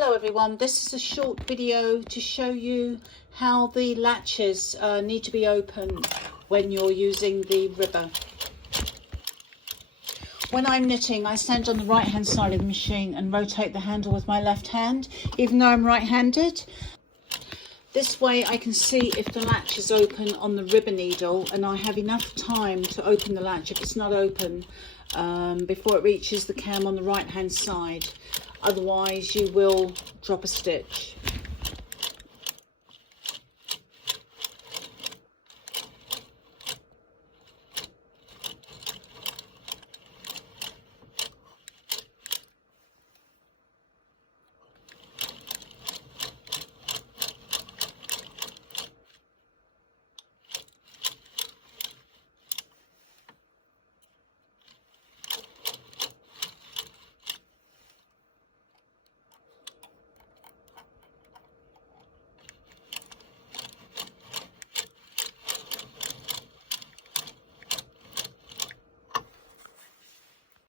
Hello everyone, this is a short video to show you how the latches need to be opened when you're using the ribber. When I'm knitting, I stand on the right hand side of the machine and rotate the handle with my left hand, even though I'm right-handed. This way I can see if the latch is open on the ribber needle, and I have enough time to open the latch if it's not open before it reaches the cam on the right hand side. Otherwise you will drop a stitch.